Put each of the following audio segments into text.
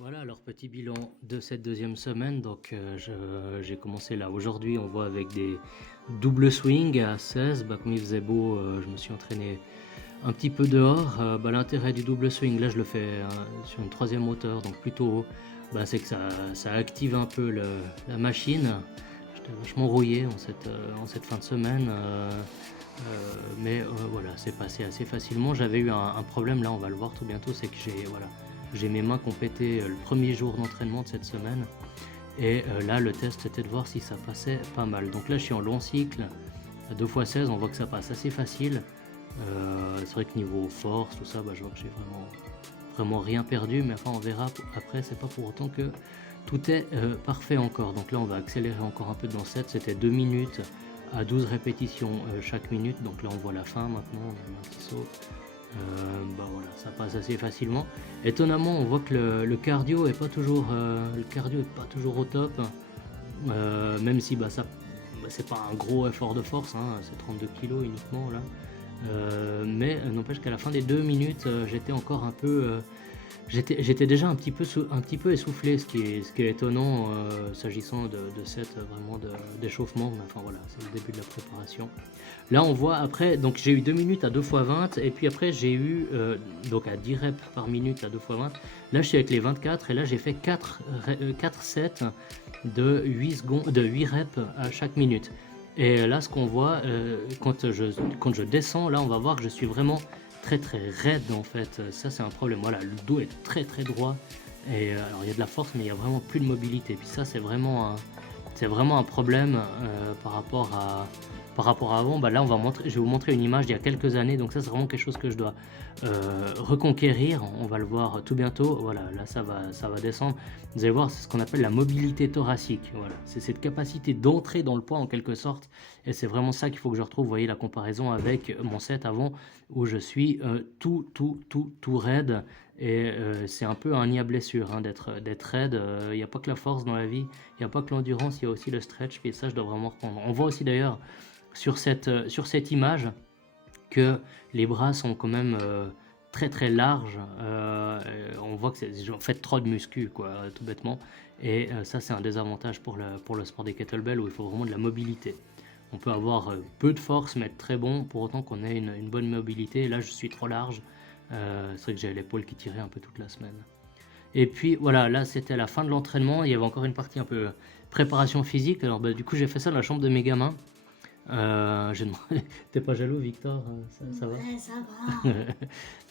Voilà, alors petit bilan de cette deuxième semaine. Donc j'ai commencé là aujourd'hui, on voit avec des doubles swings à 16. Comme il faisait beau, je me suis entraîné un petit peu dehors. L'intérêt du double swing, là je le fais sur une troisième hauteur, donc plutôt haut. C'est que ça active un peu la machine. J'étais vachement rouillé en cette fin de semaine. Voilà, c'est passé assez facilement. J'avais eu un problème, là on va le voir tout bientôt, c'est que j'ai mes mains qui ont pété le premier jour d'entraînement de cette semaine. Et là le test c'était de voir si ça passait pas mal. Donc là je suis en long cycle, à 2x16, on voit que ça passe assez facile. C'est vrai que niveau force, tout ça, je vois que j'ai vraiment rien perdu, mais enfin on verra après, c'est pas pour autant que tout est parfait encore. Donc là on va accélérer encore un peu dans 7, c'était 2 minutes à 12 répétitions chaque minute, donc là on voit la fin maintenant, on a un petit saut. Voilà, ça passe assez facilement. Étonnamment, on voit que le cardio est pas toujours, au top, même si c'est pas un gros effort de force, hein, c'est 32 kilos uniquement là. N'empêche qu'à la fin des 2 minutes, j'étais encore un peu, j'étais déjà un petit peu essoufflé, ce qui est étonnant s'agissant de cette vraiment d'échauffement. Mais enfin voilà, c'est le début de la préparation. Là, on voit après, donc j'ai eu 2 minutes à 2 x 20, et puis après j'ai eu donc à 10 reps par minute à 2 x 20. Là, je suis avec les 24, et là j'ai fait 4 sets de 8 secondes, de 8 reps à chaque minute. Et là, ce qu'on voit, quand je descends, là, on va voir que je suis vraiment très très raide en fait. Ça, c'est un problème. Voilà, le dos est très très droit. Et alors, il y a de la force, mais il y a vraiment plus de mobilité. Puis ça, c'est vraiment un problème par rapport à avant. Là, je vais vous montrer une image d'il y a quelques années. Donc ça, c'est vraiment quelque chose que je dois reconquérir. On va le voir tout bientôt. Voilà, là, ça va descendre. Vous allez voir, c'est ce qu'on appelle la mobilité thoracique. Voilà, c'est cette capacité d'entrer dans le poids en quelque sorte. Et c'est vraiment ça qu'il faut que je retrouve. Vous voyez la comparaison avec mon set avant, où je suis tout raide. Et c'est un peu un nid à blessure hein, d'être raide. Il n'y a pas que la force dans la vie, il n'y a pas que l'endurance, il y a aussi le stretch. Et ça, je dois vraiment reprendre. On voit aussi d'ailleurs sur cette image que les bras sont quand même très très larges. On voit que c'est en fait trop de muscu, quoi, tout bêtement. Et ça, c'est un désavantage pour le sport des kettlebells où il faut vraiment de la mobilité. On peut avoir peu de force, mais être très bon pour autant qu'on ait une bonne mobilité. Et là, je suis trop large. C'est vrai que j'ai l'épaule qui tirait un peu toute la semaine. Et puis voilà, là c'était la fin de l'entraînement. Il y avait encore une partie un peu préparation physique. Alors du coup, j'ai fait ça dans la chambre de mes gamins. J'ai demandé... T'es pas jaloux, Victor? Ça va? Ouais, ça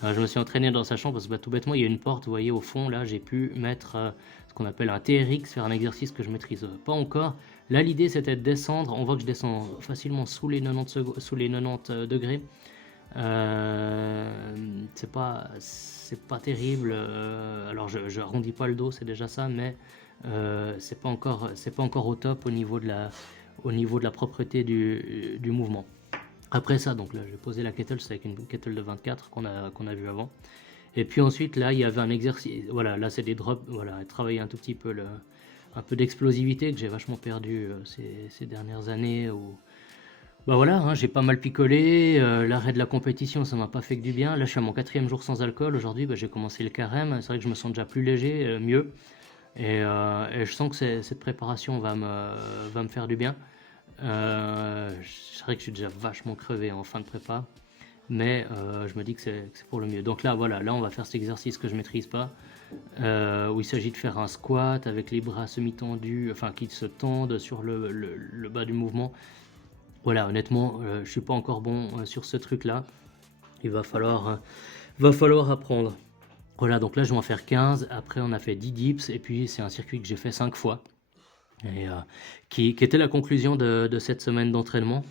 va. Je me suis entraîné dans sa chambre parce que tout bêtement, il y a une porte, vous voyez, au fond. Là, j'ai pu mettre ce qu'on appelle un TRX, faire un exercice que je maîtrise pas encore. Là, l'idée, c'était de descendre. On voit que je descends facilement sous les 90 degrés. C'est pas terrible. Alors, je arrondis pas le dos, c'est déjà ça, mais c'est pas encore au top au niveau de la propreté du mouvement. Après ça, donc là, j'ai posé la kettle, c'est avec une kettle de 24 qu'on a vu avant. Et puis ensuite, là, il y avait un exercice. Voilà, là, c'est des drops. Voilà, travailler un tout petit peu un peu d'explosivité que j'ai vachement perdu ces dernières années. Voilà, hein, j'ai pas mal picolé. L'arrêt de la compétition, ça m'a pas fait que du bien. Là, je suis à mon 4e jour sans alcool. Aujourd'hui, j'ai commencé le carême. C'est vrai que je me sens déjà plus léger, mieux. Et je sens que cette préparation va me faire du bien. C'est vrai que je suis déjà vachement crevé en fin de prépa, mais je me dis que c'est pour le mieux. Donc là, voilà, là on va faire cet exercice que je maîtrise pas, où il s'agit de faire un squat avec les bras semi-tendus, enfin qui se tendent sur le bas du mouvement. Voilà, honnêtement, je suis pas encore bon sur ce truc-là. Il va falloir apprendre. Voilà, donc là je vais en faire 15. Après, on a fait 10 dips, et puis c'est un circuit que j'ai fait 5 fois. Et qui était la conclusion de cette semaine d'entraînement.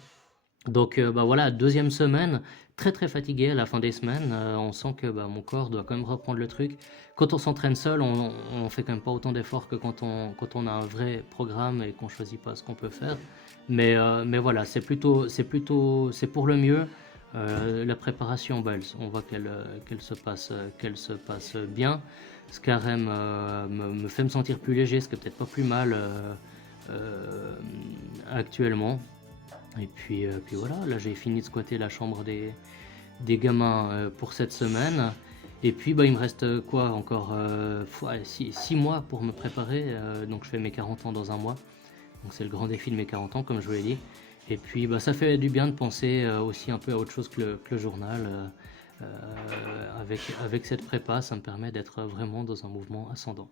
Donc voilà, deuxième semaine, très très fatigué à la fin des semaines. On sent que mon corps doit quand même reprendre le truc. Quand on s'entraîne seul, on fait quand même pas autant d'efforts que quand on a un vrai programme et qu'on choisit pas ce qu'on peut faire. Mais voilà, c'est pour le mieux. La préparation, on voit qu'elle se passe bien. Ce carême me fait me sentir plus léger, ce qui est peut-être pas plus mal actuellement. Et puis voilà, là j'ai fini de squatter la chambre des gamins pour cette semaine. Et puis bah, il me reste quoi encore 6 mois pour me préparer. Donc je fais mes 40 ans dans un mois. Donc c'est le grand défi de mes 40 ans, comme je vous l'ai dit. Et puis bah, ça fait du bien de penser aussi un peu à autre chose que le journal. Avec cette prépa, ça me permet d'être vraiment dans un mouvement ascendant.